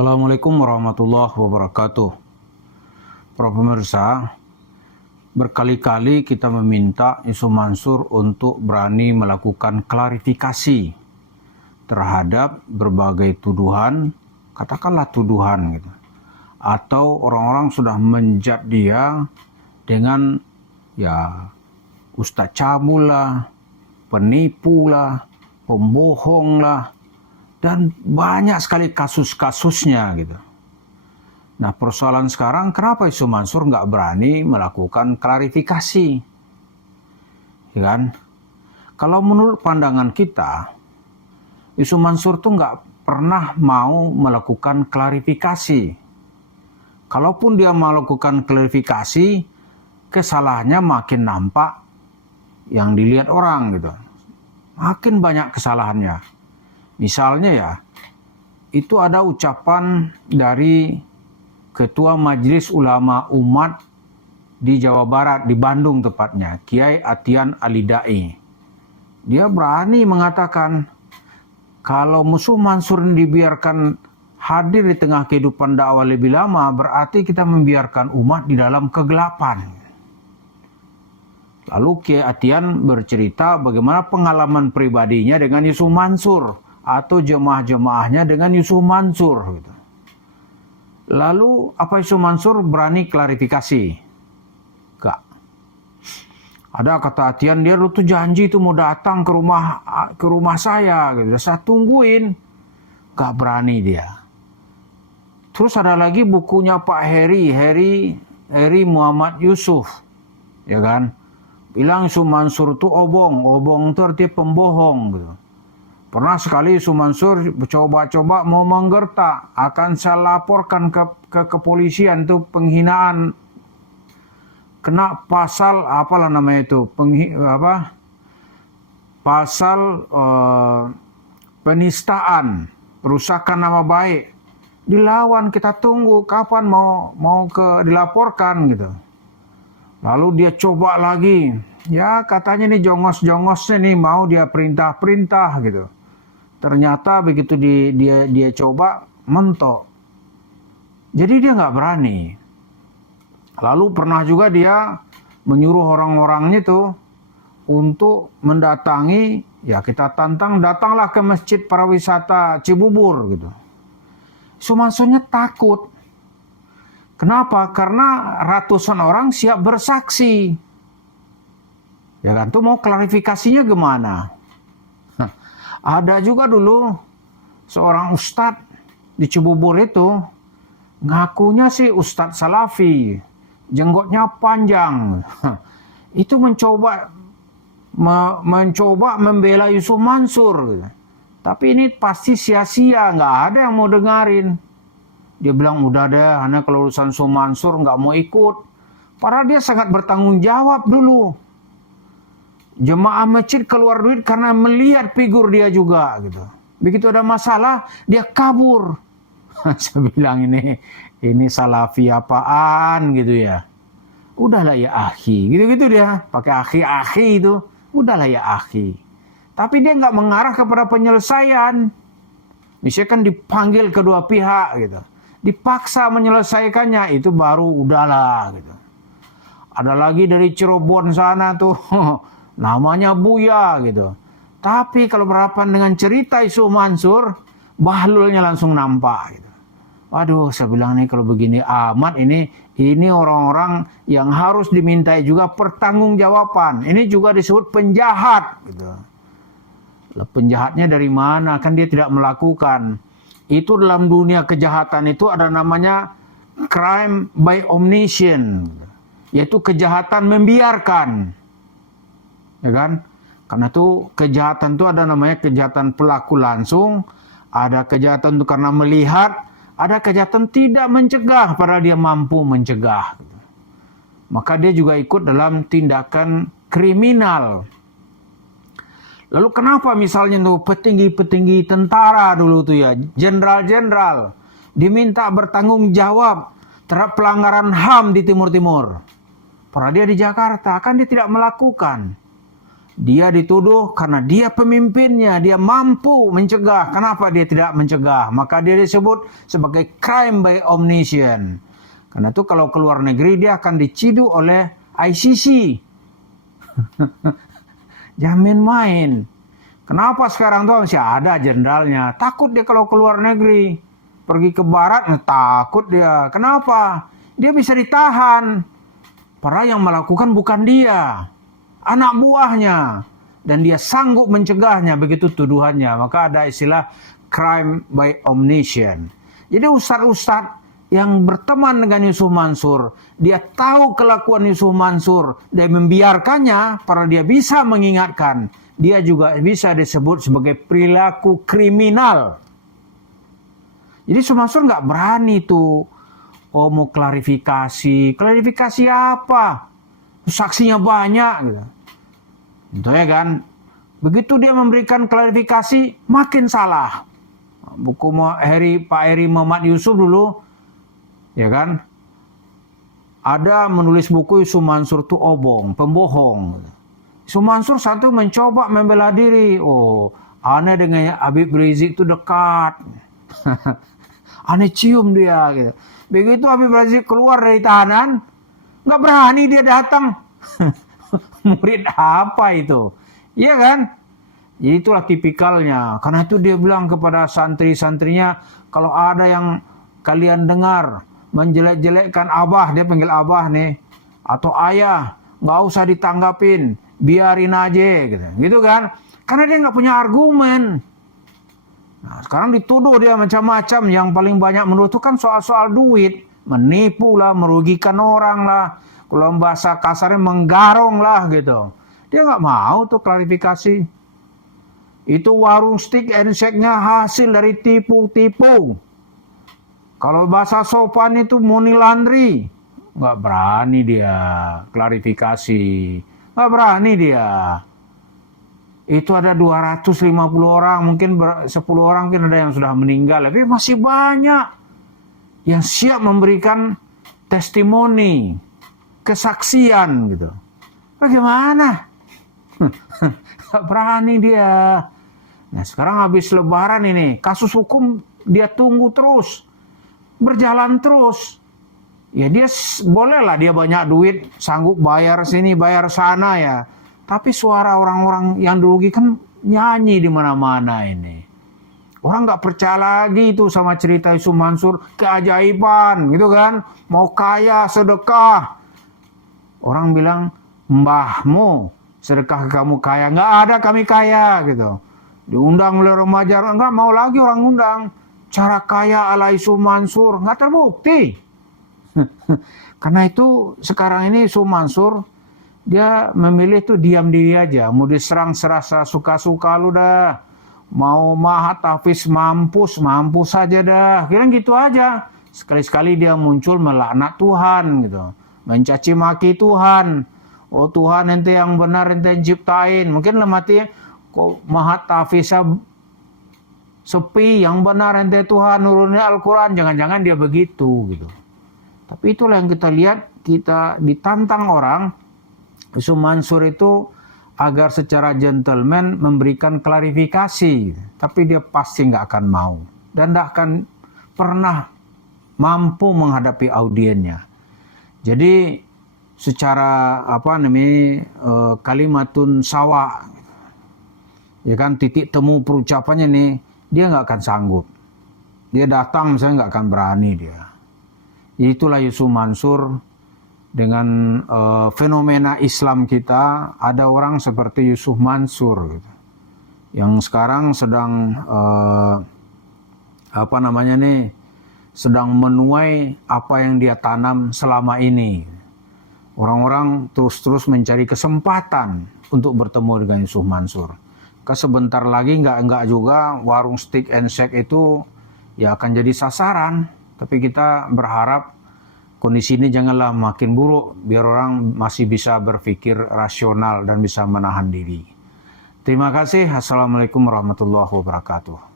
Assalamualaikum warahmatullahi wabarakatuh. Para pemirsa, berkali-kali kita meminta Yusuf Mansur untuk berani melakukan klarifikasi terhadap berbagai tuduhan, katakanlah tuduhan gitu. Atau orang-orang sudah menjat dia dengan ustaz cabul lah, penipu lah, pembohong lah, dan banyak sekali kasus-kasusnya gitu. Nah, persoalan sekarang kenapa Yusuf Mansur nggak berani melakukan klarifikasi? Ya kan? Kalau menurut pandangan kita, Yusuf Mansur tuh nggak pernah mau melakukan klarifikasi. Kalaupun dia melakukan klarifikasi, kesalahannya makin nampak yang dilihat orang gitu. Makin banyak kesalahannya. Misalnya itu ada ucapan dari Ketua Majelis Ulama Umat di Jawa Barat, di Bandung tepatnya, Kiai Atian Alidai. Dia berani mengatakan, kalau Yusuf Mansur dibiarkan hadir di tengah kehidupan dakwah lebih lama, berarti kita membiarkan umat di dalam kegelapan. Lalu Kiai Atian bercerita bagaimana pengalaman pribadinya dengan Yusuf Mansur, atau jemaah-jemaahnya dengan Yusuf Mansur gitu. Lalu apa Yusuf Mansur berani klarifikasi? Enggak. Ada kata Atian, dia tuh janji itu mau datang ke rumah saya gitu. Saya tungguin. Enggak berani dia. Terus ada lagi bukunya Pak Heri Muhammad Yusuf. Ya kan? Bilang Yusuf Mansur itu obong itu artinya pembohong gitu. Pernah sekali Yusuf Mansur coba-coba mau menggertak, akan saya laporkan ke kepolisian itu penghinaan, kena pasal apalah namanya itu, pasal penistaan, perusakan nama baik. Dilawan, kita tunggu kapan mau dilaporkan gitu. Lalu dia coba lagi, ya katanya nih jongos-jongosnya nih mau dia perintah-perintah gitu. Ternyata begitu dia coba mentok. Jadi dia nggak berani. Lalu pernah juga dia menyuruh orang-orangnya tuh untuk mendatangi, ya kita tantang, datanglah ke masjid para wisata Cibubur gitu. Mansurnya takut. Kenapa? Karena ratusan orang siap bersaksi. Ya kan, tuh mau klarifikasinya gimana? Ada juga dulu seorang ustadz di Cibubur itu ngakunya sih ustadz salafi, jenggotnya panjang. Itu mencoba membela Yusuf Mansur. Tapi ini pasti sia-sia, nggak ada yang mau dengerin. Dia bilang udah deh, hanya kalau urusan Yusuf Mansur nggak mau ikut. Padahal dia sangat bertanggung jawab dulu. Jemaah masjid keluar duit karena melihat figur dia juga gitu. Begitu ada masalah, dia kabur. Saya bilang ini salafi apaan gitu ya. Udahlah ya akhi, gitu-gitu dia. Pakai akhi itu, udahlah ya akhi. Tapi dia nggak mengarah kepada penyelesaian. Misalnya kan dipanggil kedua pihak gitu. Dipaksa menyelesaikannya, itu baru udahlah gitu. Ada lagi dari Cirebon sana tuh. Namanya Buya gitu. Tapi kalau berhadapan dengan cerita Yusuf Mansur, bahlulnya langsung nampak gitu. Waduh, saya bilang nih kalau begini amat ini orang-orang yang harus dimintai juga pertanggungjawaban. Ini juga disebut penjahat gitu. Penjahatnya dari mana? Kan dia tidak melakukan. Itu dalam dunia kejahatan itu ada namanya crime by omission, yaitu kejahatan membiarkan. Ya kan? Karena itu kejahatan itu ada namanya kejahatan pelaku langsung, ada kejahatan itu karena melihat, ada kejahatan tidak mencegah padahal dia mampu mencegah. Maka dia juga ikut dalam tindakan kriminal. Lalu kenapa misalnya tuh petinggi-petinggi tentara dulu tuh ya, jenderal-jenderal diminta bertanggung jawab terhadap pelanggaran HAM di Timur-Timur. Padahal dia di Jakarta, kan dia tidak melakukan. Dia dituduh karena dia pemimpinnya, dia mampu mencegah. Kenapa dia tidak mencegah? Maka dia disebut sebagai crime by omission. Karena itu kalau keluar negeri dia akan diciduk oleh ICC. Jamin main. Kenapa sekarang tuh masih ada jenderalnya? Takut dia kalau keluar negeri. Pergi ke barat, takut dia. Kenapa? Dia bisa ditahan. Padahal yang melakukan bukan dia, anak buahnya, dan dia sanggup mencegahnya, begitu tuduhannya. Maka ada istilah crime by omission. Jadi ustadz-ustadz yang berteman dengan Yusuf Mansur, dia tahu kelakuan Yusuf Mansur, dia membiarkannya, karena dia bisa mengingatkan, dia juga bisa disebut sebagai perilaku kriminal. Jadi Yusuf Mansur nggak berani tuh, mau klarifikasi apa? Saksinya banyak gitu. Itu ya kan. Begitu dia memberikan klarifikasi makin salah. Buku Pak Heri Muhammad Yusuf dulu ya kan. Ada menulis buku Yusuf Mansur itu obong, pembohong. Yusuf Mansur satu mencoba membela diri. Oh, aneh dengan Habib Rizik itu dekat. Aneh cium dia gitu. Begitu Habib Rizik keluar dari tahanan, nggak berani dia datang. Murid apa itu? Iya kan? Jadi itulah tipikalnya. Karena itu dia bilang kepada santri-santrinya, kalau ada yang kalian dengar menjelek-jelekkan abah, dia panggil abah nih, atau ayah, nggak usah ditanggapin, biarin aja gitu. Gitu kan? Karena dia nggak punya argumen. Nah, sekarang dituduh dia macam-macam. Yang paling banyak menurut itu kan soal-soal duit. Menipu lah, merugikan orang lah. Kalau bahasa kasarnya menggarong lah gitu. Dia nggak mau tuh klarifikasi. Itu warung stick and shake-nya hasil dari tipu-tipu. Kalau bahasa sopan itu money laundry. Nggak berani dia klarifikasi. Nggak berani dia. Itu ada 250 orang, mungkin 10 orang mungkin ada yang sudah meninggal, tapi masih banyak yang siap memberikan testimoni, kesaksian gitu. Bagaimana? Gak berani dia. Nah sekarang habis lebaran ini, kasus hukum dia tunggu terus, berjalan terus. Ya dia bolehlah dia banyak duit, sanggup bayar sini, bayar sana ya. Tapi suara orang-orang yang dirugikan nyanyi di mana-mana ini. Orang nggak percaya lagi itu sama cerita Yusuf Mansur, keajaiban gitu kan. Mau kaya sedekah. Orang bilang, mbahmu sedekah ke kamu kaya. Nggak ada kami kaya gitu. Diundang oleh remaja, nggak mau lagi orang undang. Cara kaya ala Yusuf Mansur, nggak terbukti. Karena itu sekarang ini Yusuf Mansur, dia memilih tuh diam diri aja. Mau diserang serasa suka-suka lu dah. Mau mahat Hafiz mampus saja dah. Kira gitu aja. Sekali-sekali dia muncul melaknat Tuhan gitu. Mencaci maki Tuhan. Oh Tuhan ente yang benar ente yang ciptain. Mungkin lemati kok mahat Hafiz sepi, yang benar ente Tuhan nurunnya Al-Quran. Jangan-jangan dia begitu gitu. Tapi itulah yang kita lihat, kita ditantang orang. Yusuf Mansur itu agar secara gentleman memberikan klarifikasi, tapi dia pasti nggak akan mau dan nggak akan pernah mampu menghadapi audiennya. Jadi secara kalimatun sawa, ya kan, titik temu perucapannya nih, dia nggak akan sanggup. Dia datang misalnya nggak akan berani dia. Itulah Yusuf Mansur. Dengan fenomena Islam kita, ada orang seperti Yusuf Mansur gitu, yang sekarang sedang sedang menuai apa yang dia tanam selama ini. Orang-orang terus-terus mencari kesempatan untuk bertemu dengan Yusuf Mansur. Sebentar lagi enggak juga warung stick and shake itu ya akan jadi sasaran. Tapi kita berharap kondisi ini janganlah makin buruk, biar orang masih bisa berpikir rasional dan bisa menahan diri. Terima kasih. Assalamualaikum warahmatullahi wabarakatuh.